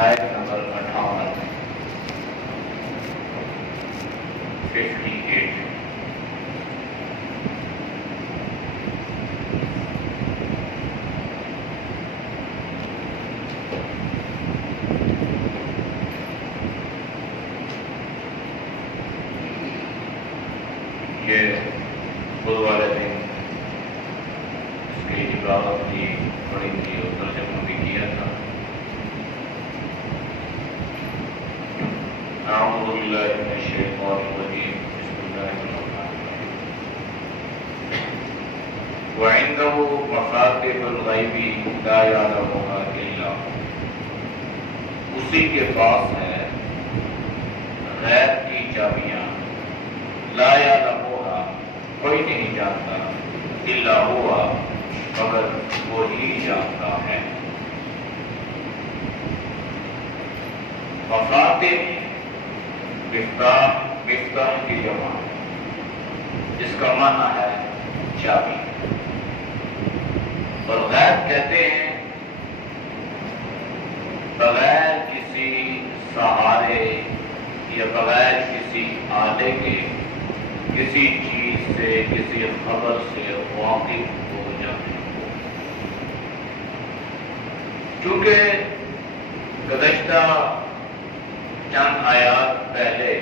آیت نمبر 58 58 یہ خود والے دن اس کی عبارت بھی پڑھی تھی اور ترجمہ بھی کیا تھا. اعوذ باللہ من الشیطان الرجیم بسم اللہ الرحمن الرحیم. وعنده مفاتح الغیب لا یعلمها الا هو. اسی کے پاس ہے غیب کی چابیاں. لا یعلمها کوئی نہیں جانتا الا ہوا مگر وہی جانتا ہے. مفاتح مفتاح کی جمع جس کا معنی ہے چابی. اور غیب کہتے ہیں بغیر کسی سہارے یا بغیر کسی آلے کے کسی چیز سے کسی خبر سے واقف ہو جاتے ہیں. چونکہ گزشتہ چند آیات پہلے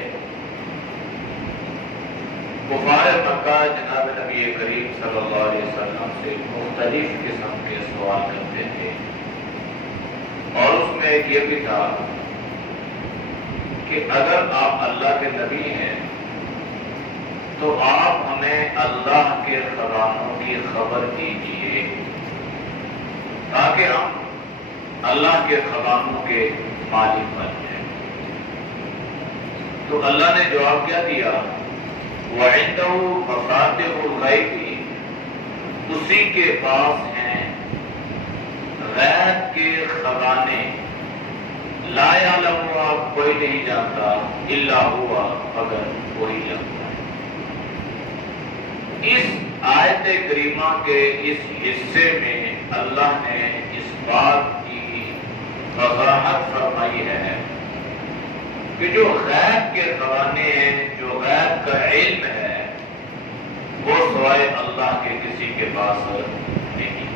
کفار مکہ جناب نبی کریم صلی اللہ علیہ وسلم سے مختلف قسم کے سوال کرتے تھے، اور اس میں ایک یہ بھی تھا کہ اگر آپ اللہ کے نبی ہیں تو آپ ہمیں اللہ کے خزانوں کی خبر دیجیے تاکہ ہم اللہ کے خزانوں کے مالک بن جائیں. تو اللہ نے جواب کیا دیا؟ وعنده مفاتح الغیب، اسی کے پاس ہیں غیب کے خزانے. لا یعلمها کوئی نہیں جانتا الا ہوا مگر وہی جانتا. اس آیت کریمہ کے اس حصے میں اللہ نے اس بات کی وضاحت فرمائی ہے کہ جو غیب کے خزانے ہیں، جو غیب کا علم ہے، وہ سوائے اللہ کے کسی کے پاس نہیں.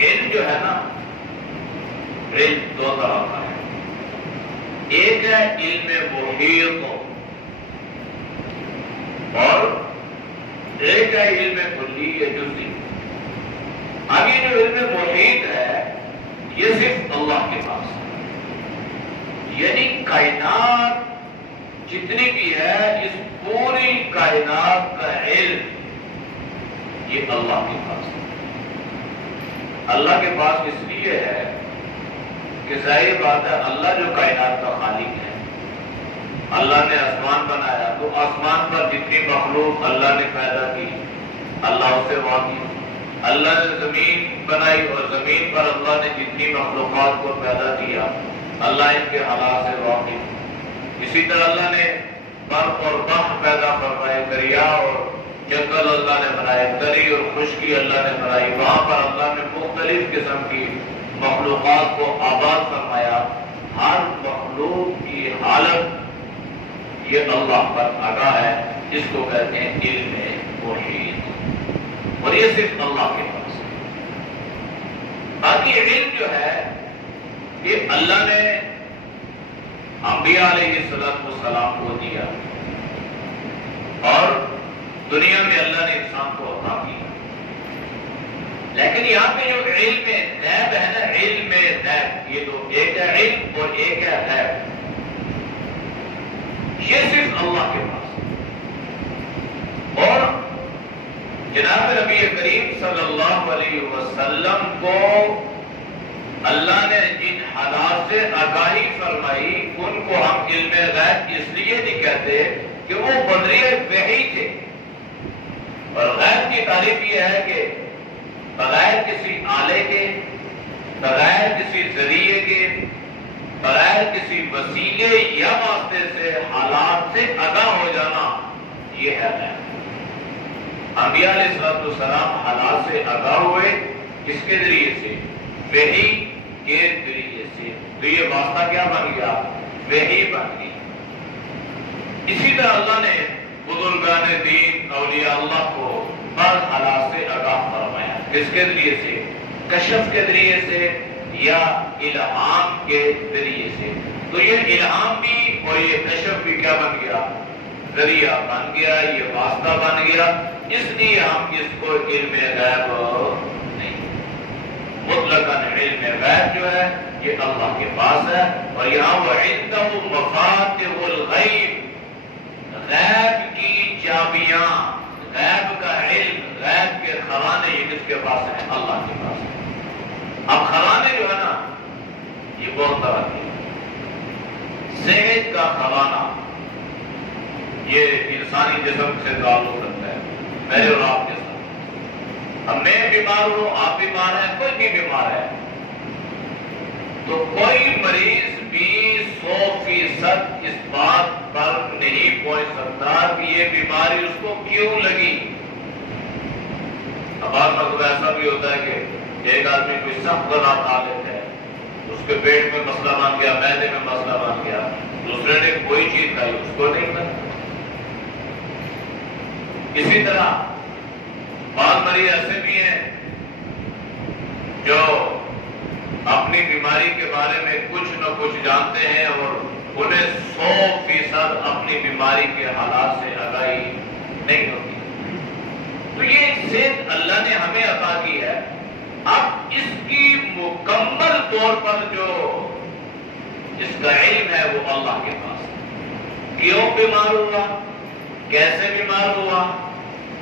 علم جو ہے نا، علم دو طرح کا ہے. ایک ہے علم محیط اور ایک ہے علم کلی یا جزئی. اب یہ جو علم محیط ہے یہ صرف اللہ کے پاس ہے. یعنی کائنات جتنی بھی ہے، اس پوری کائنات کا علم یہ اللہ کے پاس ہے. اللہ کے پاس اس لیے ہے کہ ظاہر بات ہے اللہ جو کائنات کا خالق ہے، اللہ نے آسمان بنایا تو آسمان پر جتنی مخلوق اللہ نے پیدا کی اللہ اسے واقف. اللہ نے زمین بنائی اور زمین پر اللہ نے جتنی مخلوقات کو پیدا کیا اللہ ان کے حالات سے واقف. اسی طرح اللہ نے برف اور بحر پیدا فرمائے، دریا اور جنگل اللہ نے بنائے، تری اور خشکی اللہ نے بنائی. وہاں پر اللہ نے مختلف قسم کی مخلوقات کو آباد فرمایا. ہر مخلوق کی حالت یہ اللہ پر آگاہ ہے، جس کو کہتے ہیں علم محیط، اور یہ صرف اللہ کے پاس ہے. باقی علم جو ہے یہ اللہ نے انبیاء علیہ السلام کو دیا، اور دنیا میں اللہ نے انسان کو عطا کیا. لیکن یہاں پہ جو علم غیب ہے نا، علم غیب، یہ دو، ایک ہے علم اور ایک ہے غیب، یہ صرف اللہ کے پاس ہے. اور جناب نبی کریم صلی اللہ علیہ وسلم کو اللہ نے جن حالات سے آگاہی فرمائی ان کو ہم علم غیب اس لیے نہیں کہتے کہ وہ بدریہ وحی تھے. اور غیب کی تعریف یہ ہے کہ بغیر کسی آلے کے، بغیر کسی ذریعے کے، بغیر کسی وسیلے یا واسطے سے حالات سے آگاہ ہو جانا، یہ ہے غیب. انبیاء علیہ السلام حالات سے آگاہ ہوئے، کس کے ذریعے سے؟ وحی کے ذریعے تو یہ واسطہ کیا بن گیا؟ وحی بن گئی۔ اسی طرح اللہ نے بزرگان دین اولیاء اللہ کو بعض حالات سے آگاہ فرمایا، کس کے ذریعے سے؟ کشف کے ذریعے سے یا الہام کے ذریعے سے۔ تو یہ الہام بھی اور یہ کشف بھی کیا بن گیا؟ ذریعہ بن گیا، یہ واسطہ بن گیا۔ اس لیے ہم اس کو علم غیب نہیں، مطلقاً علم غیب جو ہے یہ اللہ کے پاس ہے، اور یہاں وَعِندَهُ مَفَاتِحُ الْغَیْبِ، غیب کی چابیاں، غیب کا علم، غیب کے خزانے یہ کس کے پاس ہیں؟ اللہ کے پاس ہے۔ اب خزانے جو ہے نا یہ بہت طرح کے، صحت کا خزانہ یہ انسانی جسم سے تعلق رکھتا ہے، میرے اور آپ کے ساتھ۔ اب میں بیمار ہوں، آپ بیمار ہیں، کوئی بھی بیمار ہے، تو کوئی مریض بھی 100% اس بات پر نہیں پہنچ سکتا کہ یہ بیماری اس کو کیوں لگی۔ اب بعض وقت ایسا بھی ہوتا ہے کہ ایک آدمی کوئی سخت غذا کھا لیتا ہے، اس کے پیٹ میں مسئلہ بن گیا، معدے میں مسئلہ بن گیا، دوسرے نے کوئی چیز کھائی اس کو نہیں بنا۔ اسی طرح بعض مریض ایسے بھی ہیں جو اپنی بیماری کے بارے میں کچھ نہ کچھ جانتے ہیں اور انہیں 100% اپنی بیماری کے حالات سے آگاہی نہیں ہوتی۔ تو یہ ایک صحت اللہ نے ہمیں عطا کی ہے، اب اس کی مکمل طور پر جو اس کا علم ہے وہ اللہ کے پاس ہے۔ کیوں بیمار ہوا، کیسے بیمار ہوا،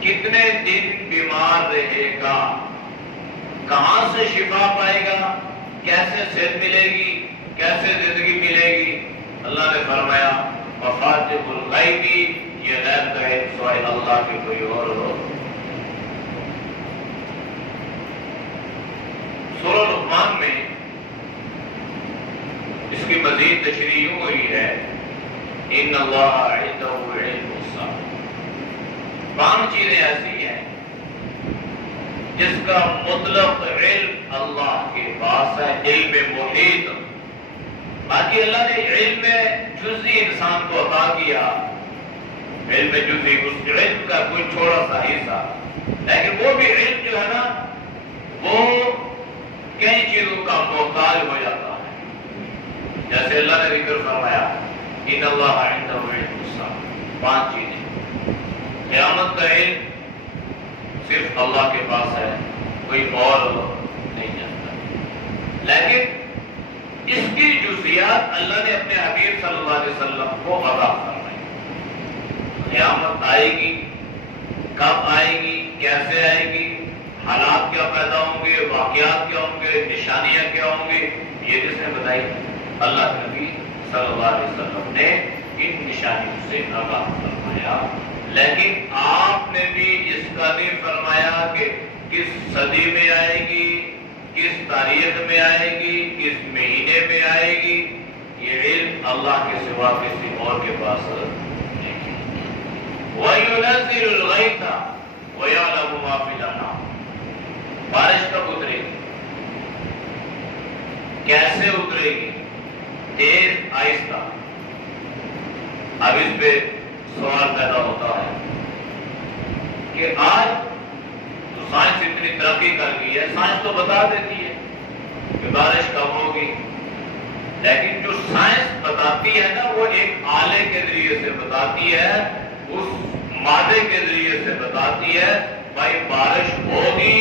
کتنے دن بیمار رہے گا، کہاں سے شفا پائے گا، کیسے صحت ملے گی، کیسے زندگی ملے گی، اللہ نے فرمایا مفاتیح الغیب، یہ غیب کا علم سوائے اللہ کے کوئی اور ہو۔ سورہ لقمان میں اس کی مزید تشریح یوں ہوئی ہے، ان اللہ عنده علم الساعہ۔ 5 چیزیں ایسی ہیں جس کا مطلق علم اللہ کے پاس ہے، علم محیط۔ باقی اللہ نے علم جزئی انسان کو عطا کیا، علم جزئی، اس علم کا کوئی چھوڑا سا حصہ، لیکن وہ بھی علم جو ہے نا وہ کئی چیزوں کا محتاج ہو جاتا ہے۔ جیسے اللہ نے ذکر فرمایا ان اللہ عنده علم الساعہ، 5 چیزیں۔ قیامت کا علم صرف اللہ کے پاس ہے، کوئی اور نہیں جانتا، لیکن اس کی جزیات اللہ نے اپنے حبیب صلی اللہ علیہ وسلم کو عطا فرمائی۔ قیامت آئے گی، کب آئے گی، کیسے آئے گی، حالات کیا پیدا ہوں گے، واقعات کیا ہوں گے، نشانیاں کیا ہوں گے، یہ کس نے بتائی؟ اللہ کے نبی صلی اللہ علیہ وسلم نے ان نشانیوں سے آگاہ فرمایا۔ لیکن آپ نے بھی اس کا نہیں فرمایا کہ کس صدی میں آئے گی، کس تاریخ میں آئے گی، کس مہینے میں آئے گی، یہ علم اللہ کے سوا کسی اور کے پاس نہیں۔ وَيُنَزِّلُ الْغَيْثَ وَيَعْلَمُ مَا فِي الْأَرْحَامِ، بارش کب اترے گی، کیسے اترے گی، تیز آہستہ۔ اب اس پہ سوال پیدا ہوتا ہے کہ آج تو سائنس اتنی ترقی کر گئی ہے، سائنس تو بتا دیتی ہے کہ بارش کب ہوگی، لیکن جو سائنس بتاتی ہے نا وہ ایک آلے کے ذریعے سے بتاتی ہے، اس مادے کے ذریعے سے بتاتی ہے بھائی بارش ہوگی،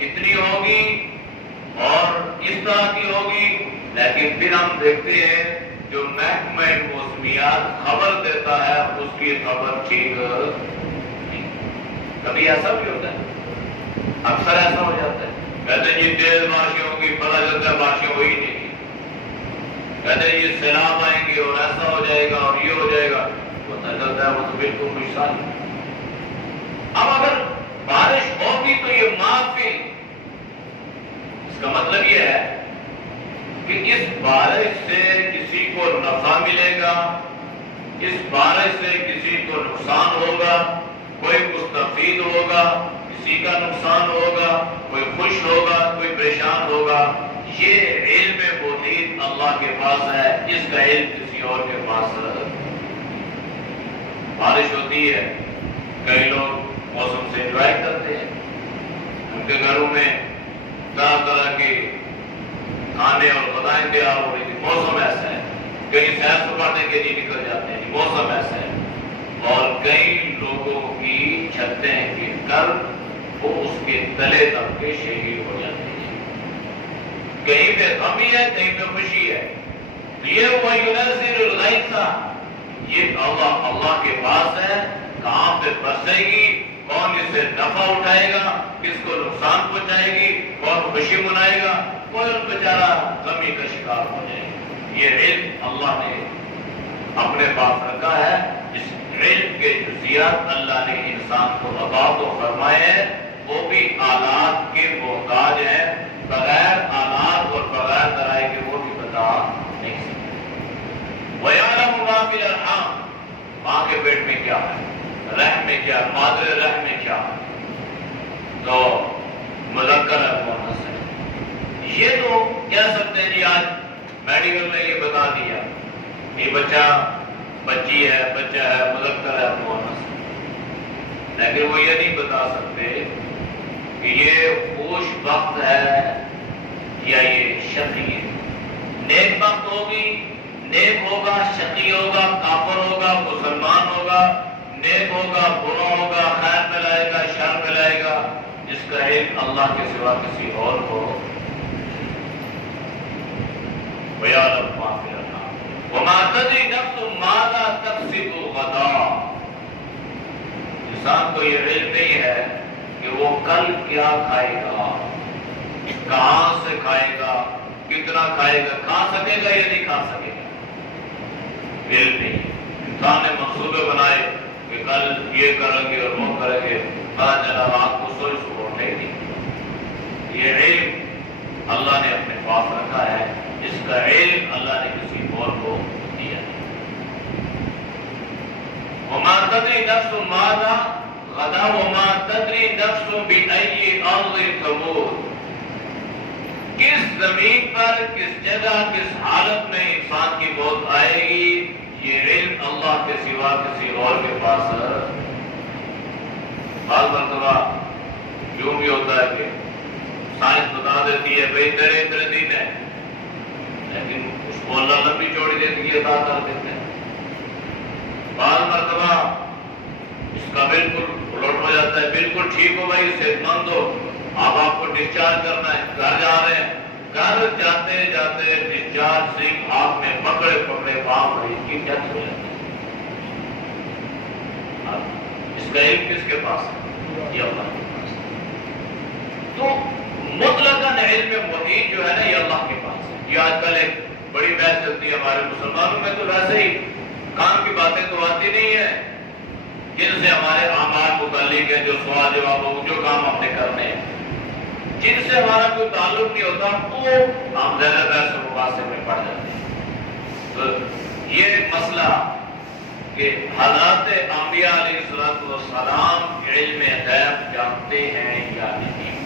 اتنی ہوگی اور اس طرح کی ہوگی، لیکن پھر ہم دیکھتے ہیں جو محکمہ موسمیات خبر دیتا ہے اس کی خبر ٹھیک نہیں۔ کبھی ایسا بھی ہوتا ہے، اکثر ایسا ہو جاتا ہے، کہتے ہیں یہ تیز بارشیں ہوں گی، پتہ چلتا ہے بارشیں ہوئی نہیں، کہتے ہیں یہ سیلاب آئیں گے اور ایسا ہو جائے گا اور یہ ہو جائے گا، پتہ چلتا ہے وہ تو بالکل کوئی سال نہیں۔ اب اگر بارش ہوگی تو یہ معافی، اس کا مطلب یہ ہے کہ اس بارش سے کسی کو نفع ملے گا، اس بارش سے کسی کو نقصان ہوگا، کوئی مستفید ہوگا، کسی کا نقصان ہوگا، کوئی خوش ہوگا، کوئی پریشان ہوگا۔ یہ علم محیط اللہ اللہ کے پاس ہے، اس کا علم کسی اور کے پاس ہے۔ بارش ہوتی ہے، کئی لوگ موسم سے انجوائے کرتے ہیں، ان کے گھروں میں طرح طرح کے کھانے اور غذائیں تیار ہو رہی تھی، موسم ایسا ہے، کئی سیر سپاٹے کے لیے نکل جاتے ہیں، موسم ایسا ہے، اور کئی لوگوں کی چھتیں گر کر وہ اس کے تلے دب کے شہید ہو جاتے ہیں، کہیں پہ غم ہی ہے، کہیں پہ خوشی ہے۔ یہ وہ ينزل الغیث، یہ اللہ کے پاس ہے، کہاں پہ برسے گی، کون اسے نفع اٹھائے گا، کس کو نقصان پہنچائے گی، کون خوشی منائے گا، کوئی بیچارہ غمی کا شکار ہو جائے گا۔ یہ علم اللہ نے اپنے پاس رکھا ہے، اس علم کے جزیات اللہ نے انسان کو عطا تو فرمائے ہیں، وہ بھی آلات کے محتاج ہیں، بغیر آلات اور بغیر ذرائع کے وہ بھی بتا نہیں سکتے۔ وَيَعْلَمُ مَا فِي الْأَرْحَامِ، ماں کے پیٹ میں کیا ہے، رحم میں کیا، مادر رحم میں کیا ہے، تو مذکر ہے مؤنث ہے۔ یہ تو کہہ سکتے ہیں جی آج میڈیکل میں یہ بتا دیا کہ بچہ بچی ہے، بچہ ہے، مذکر ہے مؤنث ہے، لیکن وہ یہ نہیں بتا سکتے کہ یہ خوش وقت ہے یا یہ شقی ہے۔ نیک وقت ہوگی، نیک ہوگا، شقی ہوگا، کافر ہوگا، مسلمان ہوگا، نیک ہوگا، برا ہوگا، خیر ملائے گا، شر ملائے گا، جس کا علم اللہ کے سوا کسی اور کو۔ وَيَعْلَمُ مَا فِي الْأَرْحَامِ وَمَا تَدْرِي نَفْسٌ مَاذَا تَكْسِبُ غَدًا، انسان کو یہ علم نہیں ہے کہ وہ کل کیا کھائے گا، کہاں سے کھائے گا، کتنا کھائے گا، کھا سکے گا یا نہیں کھا سکے گا، علم نہیں۔ انسان نے منصوبے بنائے کہ کل یہ کریں گے اور وہ کریں گے، پتہ چلا رات کو سوئی صبح اٹھے گی۔ یہ علم اللہ نے اپنے پاس رکھا ہے، اس کا علم اللہ نے کسی اور کو دیا ہے۔ وَمَا تَدْرِي نَفْسٌ مَاذَا غَدًا وَمَا تَدْرِي نَفْسٌ بِأَيِّ أَرْضٍ تَمُوتُ، کس زمین پر، کس جگہ، کس حالت میں انسان کی موت آئے گی، یہ علم اللہ کے سوا کسی اور کے پاس ہے۔ بعض مرتبہ یوں بھی ہوتا ہے کہ سائنس بتا دیتی ہے بھئی تیرے اتنے دن ہے، لیکن اس کو اللہ لمبی چوڑی زندگی عطا کر دیتے ہیں۔ بعض مرتبہ اس کا بالکل الٹ ہو جاتا ہے، بالکل ٹھیک ہو بھائی، صحت مند ہو، اب آپ کو ڈسچارج کرنا ہے، گھر جا رہے ہیں، گھر جاتے جاتے ڈسچارج سے ہاتھ میں پکڑے پکڑے وہاں پر اس کی ڈیتھ ہو جاتی ہے۔ اس کا علم کس کے پاس ہے؟ یہ اللہ کے پاس ہے۔ تو مطلقاً علم محیط جو ہے نا، یہ اللہ کے پاس ہے۔ یہ آج کل ایک بڑی بحث چلتی ہے ہمارے مسلمانوں میں، تو ویسے ہی کام کی باتیں تو آتی نہیں ہیں، جن سے ہمارے اعمال متعلق ہے، جو سوال جواب ہو، جو کام ہم نے کرنے ہیں، جن سے ہمارا کوئی تعلق نہیں ہوتا، وہ ہم زیادہ بحث و مباحثے میں پڑ جاتے ہیں۔ تو یہ مسئلہ کہ حضرات انبیاء علیہ السلام علم غیب جانتے ہیں یا نہیں،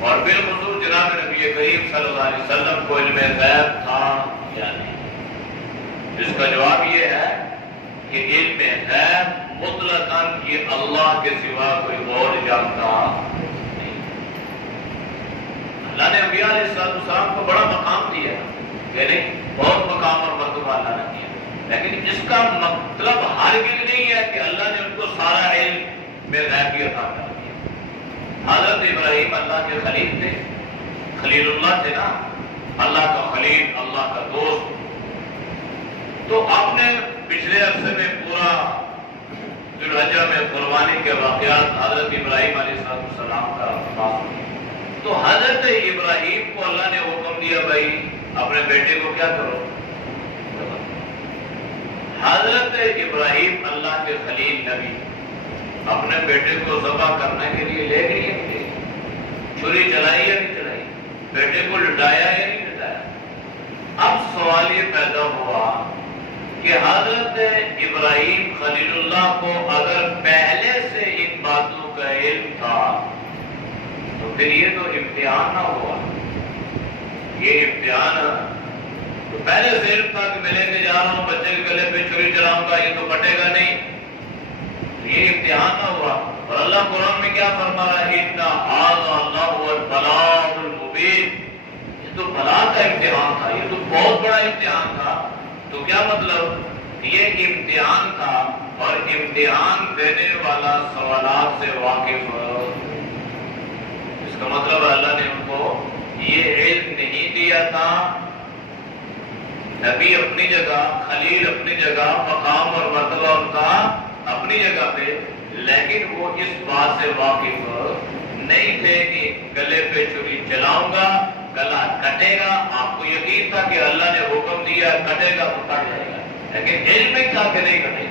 اور بالخصوص جناب نبی کریم صلی اللہ علیہ وسلم کو علم غیب تھا یا نہیں۔ اس کا جواب یہ ہے کہ علم غیب مطلقاً یہ اللہ کے سوا کوئی اور جانتا نہیں۔ اللہ نے انبیاء علیہ السلام کو بڑا مقام دیا، یعنی بہت مقام اور مرتبہ اللہ نے دیا، لیکن اس کا مطلب ہرگز نہیں ہے کہ اللہ نے ان کو سارا علم میں غیبی عطا کر دیا۔ حضرت ابراہیم اللہ کے خلیل تھے، خلیل اللہ تھے نا، اللہ کا خلیل، اللہ کا دوست، تو آپ نے پچھلے عرصے میں پورا ذوالحجہ میں قربانی کے واقعات حضرت ابراہیم علیہ السلام کا بات ہوئی، تو حضرت ابراہیم کو اللہ نے حکم دیا بھائی اپنے بیٹے کو کیا کرو، حضرت ابراہیم اللہ کے خلیل نبی اپنے بیٹے کو ذبح کرنے کے لیے لے گئے تھے، چھری چلائی یا نہیں چلائی، بیٹے کو لٹایا یا نہیں لٹایا۔ اب سوال یہ پیدا ہوا کہ حضرت ابراہیم خلیل اللہ کو اگر پہلے سے ان باتوں کا علم تھا تو پھر یہ تو امتحان نہ ہوا، یہ امتحان پہلے سے علم تھا کہ میں لے کے جا رہا ہوں بچے کے گلے پہ چھری چلاؤں گا یہ تو کٹے گا نہیں، یہ امتحان نہ ہوا۔ اور اللہ قرآن میں کیا فرما رہا ہے؟ اِنَّ هَٰذَا لَهُوَ الْبَلَاءُ الْمُبِينُ، یہ تو بلا کا امتحان تھا، یہ تو بہت بڑا امتحان تھا۔ تو کیا مطلب؟ یہ امتحان تھا اور امتحان دینے والا سوالات سے واقف ہو۔ اس کا مطلب اللہ نے ان کو یہ علم نہیں دیا تھا۔ نبی اپنی جگہ، خلیل اپنی جگہ، مقام اور مرتبہ ان کا اپنی جگہ پہ، لیکن وہ اس بات سے واقف نہیں تھے کہ گلے پہ چھری چلاؤں گا گلا کٹے گا۔ آپ کو یقین تھا کہ اللہ نے حکم دیا کٹے گا تو کٹ جائے گا، لیکن علم میں تھا کہ نہیں کٹے گا۔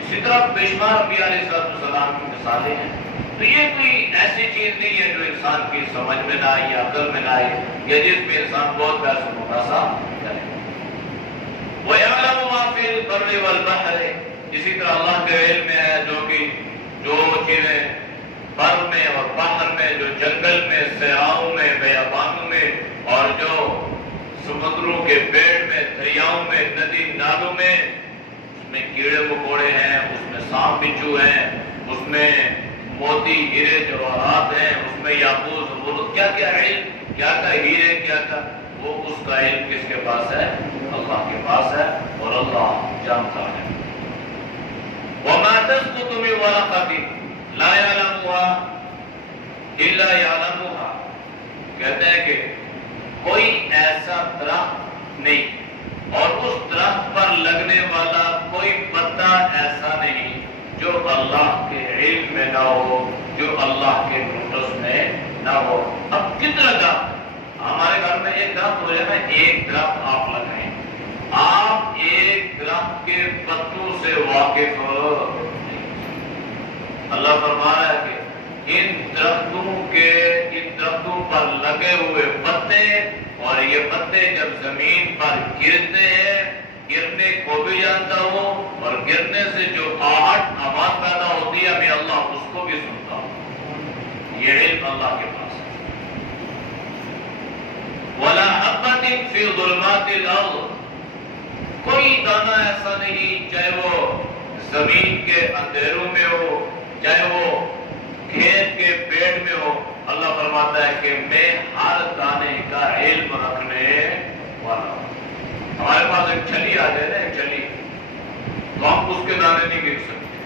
اسی طرح بے شمار انبیاء علیہ السلام کی مثالیں ہیں۔ تو یہ کوئی ایسی چیز نہیں ہے جو انسان کی سمجھ میں نہ آئے یا عقل میں نہ آئے یا جس میں انسان بہت پیسہ مقاصا کرے۔ وَيَعْلَمُ مَا فِي الْبَرِّ وَالْبَحْرِ، اسی طرح اللہ کے علم میں ہے جو چیزیں بر میں اور بحر میں، جو جنگل میں، صحراؤں میں، بیابانوں میں، اور جو سمندروں کے بیڑ میں، دریاؤں میں، ندی نالوں میں، اس میں کیڑے مکوڑے ہیں، اس میں سانپ بچھو ہیں، اس میں موتی ہیرے جواہرات ہیں، اس میں یاقوت زمرد، کیا کیا علم، کیا کا ہیرے، کیا کا، وہ اس کا علم کس کے پاس ہے؟ اللہ کے پاس ہے، اور اللہ جانتا ہے۔ وَمَا تَسْقُطُ مِن وَرَقَةٍ لَا يَعْلَمُهَا إِلَّا يَعْلَمُهَا، کہتے ہیں کہ کوئی ایسا درخت نہیں اور اس درخت پر لگنے والا کوئی پتا ایسا نہیں جو اللہ کے علم میں نہ ہو، جو اللہ کے نوٹس میں نہ ہو۔ اب کتنا درخت ہمارے گھر میں ایک درخت ہو جائے نا، ایک درخت آپ لگائیں، آپ ایک درخت کے پتوں سے واقف ہو۔ اللہ فرما رہا ہے کہ ان درختوں پر لگے ہوئے پتے، اور یہ پتے جب زمین پر گرتے ہیں، گرنے کو بھی جانتا ہوں، اور گرنے سے جو آواز پیدا ہوتی ہے میں اللہ اس کو بھی سنتا ہوں۔ یہ علم اللہ کے پاس ہے۔ وَلَا حَبَّةٍ فِي ظُلُمَاتِ الْأَرْضِ، کوئی دانہ ایسا نہیں، چاہے وہ زمین کے اندھیروں میں ہو، چاہے وہ کھیت کے پیڑ میں ہو، اللہ فرماتا ہے کہ میں ہر دانے کا علم رکھنے والا ہوں۔ ہمارے پاس ایک چھلی آ جائے نا، ایک چھلی، تو ہم اس کے دانے نہیں گر سکتے،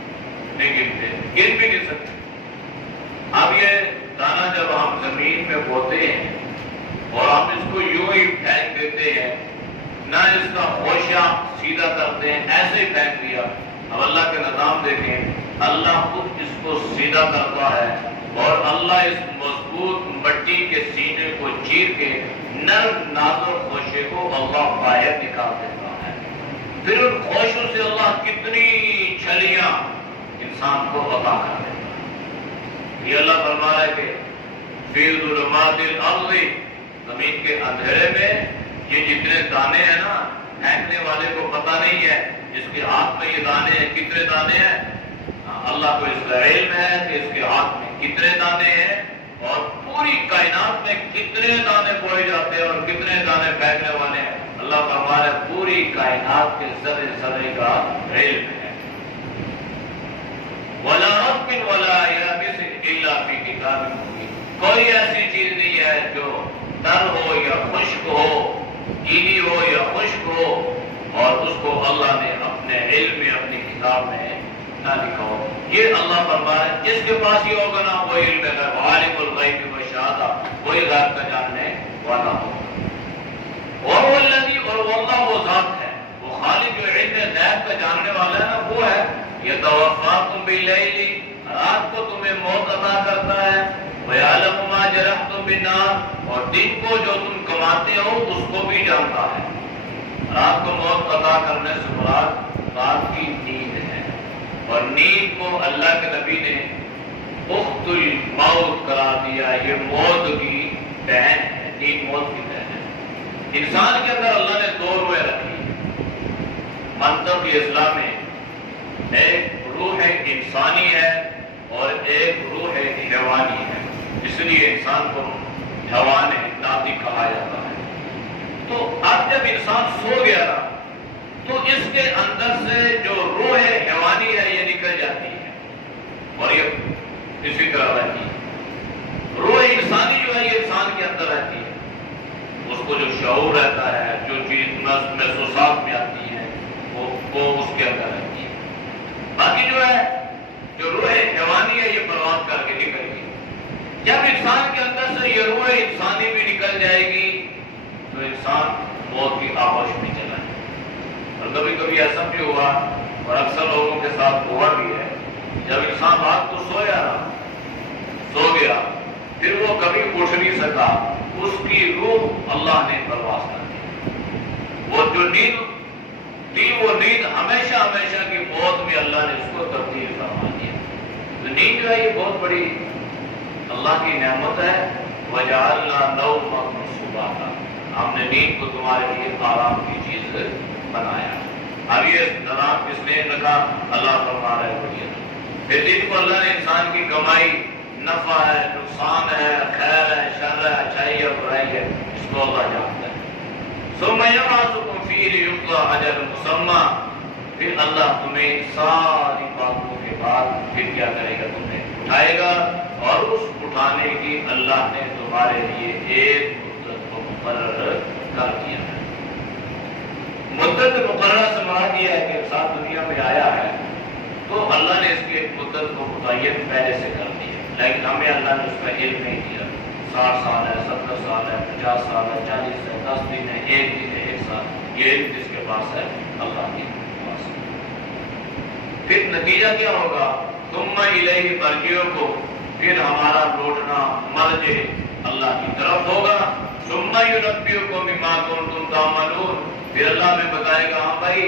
نہیں گرتے، گر بھی نہیں سکتے۔ اب یہ دانہ جب ہم زمین میں بوتے ہیں اور ہم اس کو یوں ہی پھینک دیتے ہیں، نہ اس کا خوشہ سیدھا کرتے ہیں، ایسے ہی پھینک دیا۔ اب اللہ کے نظام دیکھیں، اللہ خود اس کو سیدھا کرتا ہے، اور اللہ اس مضبوط مٹی کے سینے کو چیر کے نرم نازک خوشے کو اللہ باہر نکال دیتا ہے۔ پھر ان خوشوں سے اللہ کتنی چھلیاں انسان کو عطا کر دیتا ہے۔ یہ اللہ فرما رہا ہے کہ فی ظلمات الارض، زمین کے اندھیرے میں یہ جتنے دانے ہیں نا، پھینکنے والے کو پتہ نہیں ہے جس کے ہاتھ میں یہ دانے ہیں کتنے دانے ہیں، اللہ کو اس کا علم ہے کہ اس کے ہاتھ میں کتنے دانے ہیں، اور پوری کائنات میں کتنے دانے بوئے جاتے ہیں اور کتنے دانے پھینکنے والے ہیں، اللہ کا ہمارے پوری کائنات کے ذرے ذرے کا علم ہے۔ وَلَا رَطْبٍ وَلَا يَابِسٍ إِلَّا فِي كِتَابٍ مُبِينٍ، کوئی ایسی چیز نہیں ہے جو تر ہو یا خشک ہو، گیلی ہو یا خشک ہو، اور اس کو اللہ نے اپنے علم میں، اپنی کتاب میں نہ لکھا ہو۔ یہ اللہ فرمایا جس کے پاس یہ ہوگا نا، وہ علم ہے، عالم الغیب والشہادہ، وہی غیب کا جاننے والا ہوگا۔ اور وہ الذی، اور وہ اللہ وہ ذات ہے، وہ خالق جو علم غیب کا جاننے والا ہے نا، وہ ہے یتوفاکم باللیل، رات کو تمہیں موت عطا کرتا ہے، ویعلم ما جرحتم بالنہار، اور دن کو جو تم کماتے ہو اس کو بھی جانتا ہے۔ رات کو موت عطا کرنے سے مراد رات کی نیند ہے، اور نیند کو اللہ کے نبی نے اخت الموت قرار دیا، یہ موت کی بہن ہے، نیند موت کی بہن ہے۔ انسان کے اندر اللہ نے دو روحیں رکھی، منطق اسلام میں ایک روح انسانی ہے اور ایک روح حیوانی ہے، اس لیے انسان کو حیوان ناطق کہا جاتا ہے۔ تو اب جب انسان سو گیا نا تو اس کے اندر سے جو روح حیوانی ہے یہ نکل جاتی ہے اور یہ اسی طرح رہتی ہے. روح انسانی جو ہے یہ انسان کے اندر رہتی ہے. اس کو جو شعور رہتا ہے، جو چیز محسوسات میں آتی ہے وہ اس کے اندر رہتی ہے. باقی جو ہے جو روح حیوانی ہے یہ پرواز کر کے نکل گئی. جب انسان کے اندر سے یہ روح انسانی بھی نکل جائے گی تو انسان موت کی آغوش میں چلا جائے. اور کبھی کبھی ایسا بھی ہوا اور اکثر لوگوں کے ساتھ ہوا بھی ہے، جب انسان رات کو سو گیا پھر وہ کبھی اٹھ نہیں سکا، اس کی روح اللہ نے پرواز کر دی. وہ جو نیند تھی وہ نیند ہمیشہ ہمیشہ کی موت میں اللہ نے اس کو تبدیل فرما دیا. تو نیند جو ہے یہ بہت بڑی اللہ کی نعمت ہے. وَجَعَلْنَا نَوْمَكُمْ سُبَاتًا، ہم نے نیند کو تمہارے لیے آرام کی چیز بنایا. اب یہ آرام کس نے رکھا؟ اللہ فرما رہے ہیں. پھر دن کو اللہ نے انسان کی کمائی، نفع ہے، نقصان ہے، خیر ہے، شر ہے، اچھائی ہے، برائی ہے، اس کو اللہ جانتا ہے. ثُمَّ يَبْعَثُكُمْ فِيهِ لِيُقْضَىٰ أَجَلٌ مُّسَمًّى، پھر اللہ تمہیں ساری باتوں کے بعد پھر کیا کرے گا؟ تمہیں اٹھائے گا اور اس اٹھانے کی اللہ نے تمہارے لیے ایک مدت کو مقرر کر دیا ہے. مدت مقررہ سے مراد یہ ہے کہ انسان دنیا میں آیا ہے تو اللہ نے اس کی ایک مدت کو متعین پہلے سے کر دی ہے، لیکن ہمیں اللہ نے اس کا علم نہیں دیا. 60 سال ہے، 70 سال ہے، 50 سال ہے، 40 ہے، 10 دن ہے، 1 دن ہے، 1 سال. یہ علم جس کے پاس ہے اللہ کے پاس. پھر نتیجہ کیا ہوگا؟ ثم الیہ مرجعکم، پھر ہمارا لوٹنا مرجع اللہ کی طرف ہوگا. ثم ینبئکم بما کنتم تعملون، پھر اللہ میں بتائے گا ہاں بھائی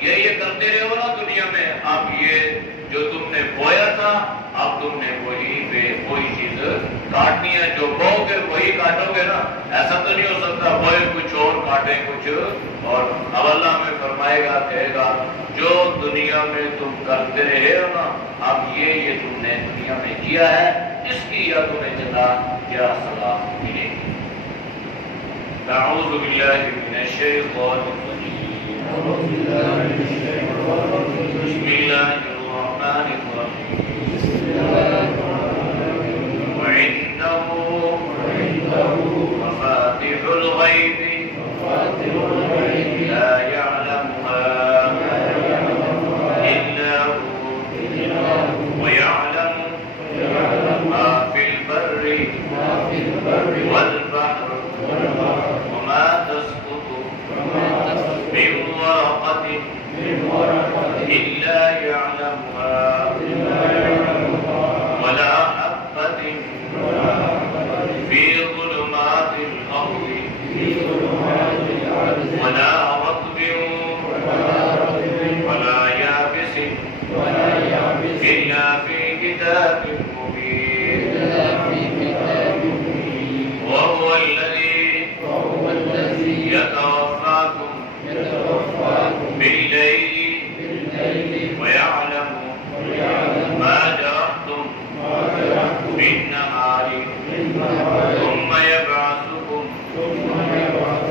یہ کرتے رہے ہو نا دنیا میں، اب یہ جو تم نے بویا تھا اب تم نے وہی چیز کاٹنی ہے. جو بو گے وہی کاٹو گے نا. ایسا تو نہیں ہو سکتا بوئے کچھ اور کاٹے کچھ اور. اب اللہ میں فرمائے گا، کہے گا جو دنیا میں تم کرتے رہے ہو نا اب یہ تم نے دنیا میں کیا ہے، اس کی یا تمہیں جزا کیا سزا ملے گی. اعوذ باللہ من الشیطان الرجیم، بسم اللہ الرحمن الرحیم. وعنده مفاتح الغیب لا يعلمها إلا هو ويعلم ما في البر والبحر وما تسقط من ورقة إلا يعلمها ولا حبة في ظلمات الأرض ولا رطب ولا يابس إلا في كتاب مبين. وهو الذي يتوفاكم بالليل ويعلم ما جرحتم بالنهار ثم يبعثكم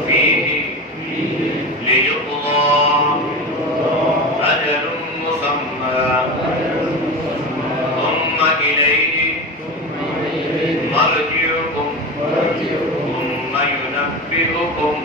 فيه ليقضى أجل مسمى ثم إليه مرجعكم ثم ينبئكم